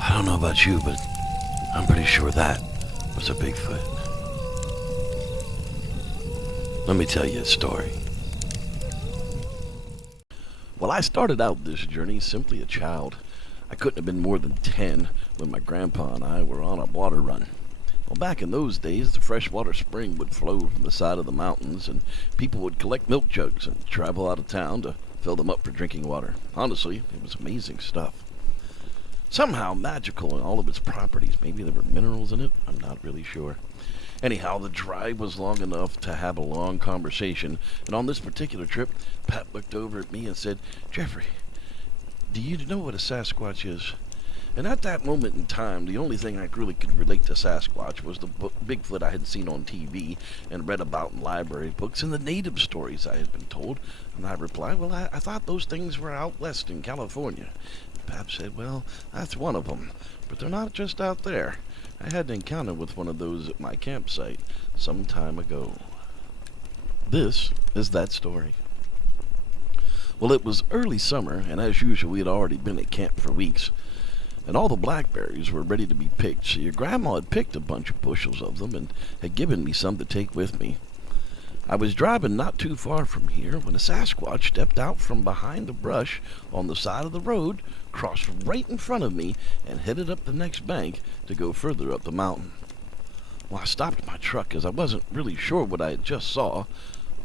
I don't know about you, but I'm pretty sure that was a Bigfoot. Let me tell you a story. Well, I started out this journey simply a child. I couldn't have been more than 10 when my grandpa and I were on a water run. Well, back in those days, the freshwater spring would flow from the side of the mountains, and people would collect milk jugs and travel out of town to fill them up for drinking water. Honestly, it was amazing stuff. Somehow magical in all of its properties. Maybe there were minerals in it, I'm not really sure. Anyhow, the drive was long enough to have a long conversation, and on this particular trip, Pat looked over at me and said, "Jeffrey, do you know what a Sasquatch is?" And at that moment in time, the only thing I really could relate to Sasquatch was the Bigfoot I had seen on TV and read about in library books and the native stories I had been told. And I replied, "Well, I thought those things were out west in California." And Pap said, "Well, that's one of them, but they're not just out there. I had an encounter with one of those at my campsite some time ago." This is that story. Well, it was early summer, and as usual, we had already been at camp for weeks. And all the blackberries were ready to be picked, so your grandma had picked a bunch of bushels of them and had given me some to take with me. I was driving not too far from here when a Sasquatch stepped out from behind the brush on the side of the road, crossed right in front of me, and headed up the next bank to go further up the mountain. Well, I stopped my truck as I wasn't really sure what I had just saw.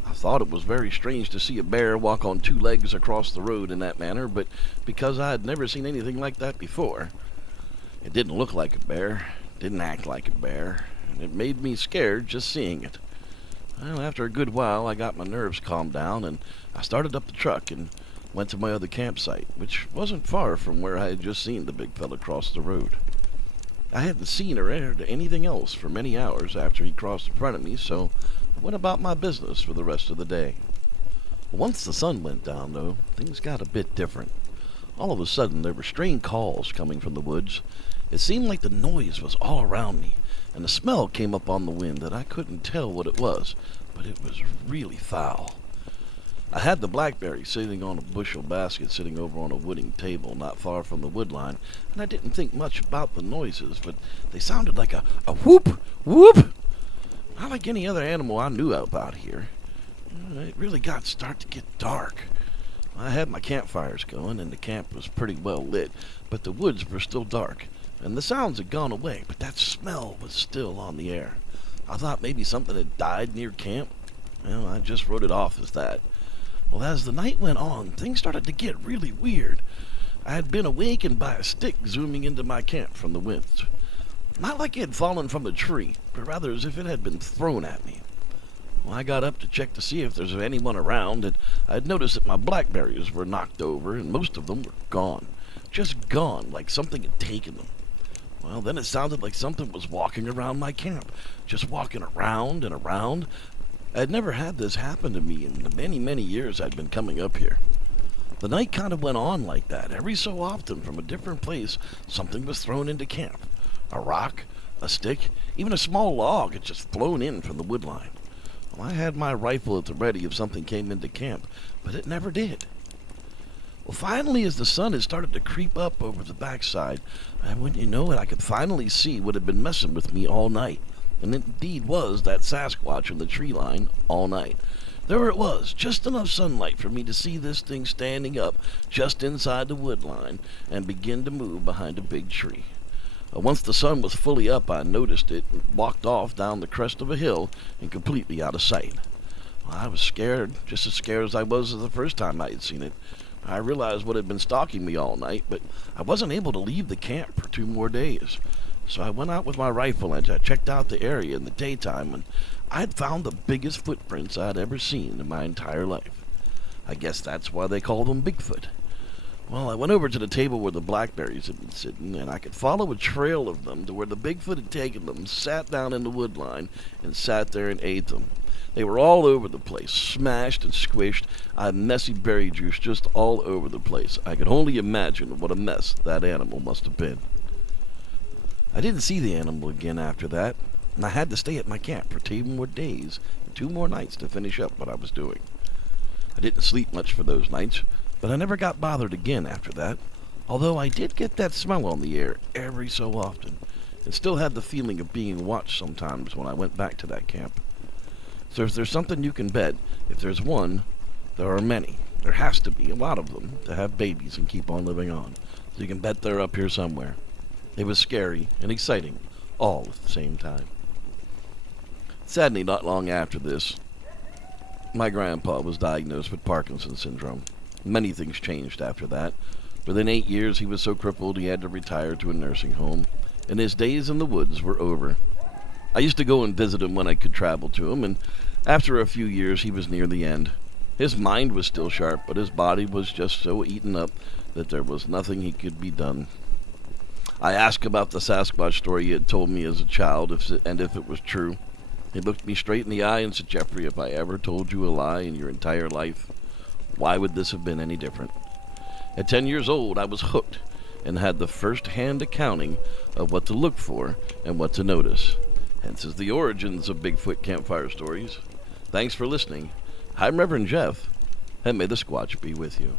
I thought it was very strange to see a bear walk on two legs across the road in that manner, but because I had never seen anything like that before, it didn't look like a bear, didn't act like a bear, and it made me scared just seeing it. Well, after a good while, I got my nerves calmed down, and I started up the truck and went to my other campsite, which wasn't far from where I had just seen the big fella cross the road. I hadn't seen or heard anything else for many hours after he crossed in front of me, so I went about my business for the rest of the day. Once the sun went down, though, things got a bit different. All of a sudden, there were strange calls coming from the woods. It seemed like the noise was all around me, and the smell came up on the wind that I couldn't tell what it was, but it was really foul. I had the blackberry sitting on a bushel basket sitting over on a wooden table not far from the woodline, and I didn't think much about the noises, but they sounded like a whoop, whoop. Not like any other animal I knew about here. It really got start to get dark. I had my campfires going, and the camp was pretty well lit, but the woods were still dark, and the sounds had gone away, but that smell was still on the air. I thought maybe something had died near camp. Well, I just wrote it off as that. Well, as the night went on, things started to get really weird. I had been awakened by a stick zooming into my camp from the winds. Not like it had fallen from a tree, but rather as if it had been thrown at me. Well, I got up to check to see if there was anyone around, and I had noticed that my blackberries were knocked over, and most of them were gone. Just gone, like something had taken them. Well, then it sounded like something was walking around my camp, just walking around and around. I had never had this happen to me in the many, many years I'd been coming up here. The night kind of went on like that. Every so often, from a different place, something was thrown into camp. A rock, a stick, even a small log had just flown in from the woodline. Well, I had my rifle at the ready if something came into camp, but it never did. Well, finally, as the sun had started to creep up over the backside, and wouldn't you know it, I could finally see what had been messing with me all night. And it indeed was that Sasquatch in the tree line all night. There it was, just enough sunlight for me to see this thing standing up just inside the wood line and begin to move behind a big tree. Once the sun was fully up, I noticed it and walked off down the crest of a hill and completely out of sight. Well, I was scared, just as scared as I was the first time I had seen it. I realized what had been stalking me all night, but I wasn't able to leave the camp for 2 more days. So I went out with my rifle and I checked out the area in the daytime, and I had found the biggest footprints I'd ever seen in my entire life. I guess that's why they call them Bigfoot. Well, I went over to the table where the blackberries had been sitting, and I could follow a trail of them to where the Bigfoot had taken them, sat down in the woodline, and sat there and ate them. They were all over the place, smashed and squished. I had messy berry juice just all over the place. I could only imagine what a mess that animal must have been. I didn't see the animal again after that, and I had to stay at my camp for 2 more days and 2 more nights to finish up what I was doing. I didn't sleep much for those nights, but I never got bothered again after that. Although I did get that smell on the air every so often, and still had the feeling of being watched sometimes when I went back to that camp. So if there's something you can bet, if there's one, there are many. There has to be a lot of them to have babies and keep on living on. So you can bet they're up here somewhere. It was scary and exciting, all at the same time. Sadly, not long after this, my grandpa was diagnosed with Parkinson's syndrome. Many things changed after that. Within 8 years, he was so crippled he had to retire to a nursing home, and his days in the woods were over. I used to go and visit him when I could travel to him, and after a few years, he was near the end. His mind was still sharp, but his body was just so eaten up that there was nothing he could be done. I asked about the Sasquatch story he had told me as a child, if it was true. He looked me straight in the eye and said, "Jeffrey, if I ever told you a lie in your entire life, why would this have been any different?" At 10 years old, I was hooked and had the first-hand accounting of what to look for and what to notice. Hence is the origins of Bigfoot campfire stories. Thanks for listening. I'm Reverend Jeff, and may the Squatch be with you.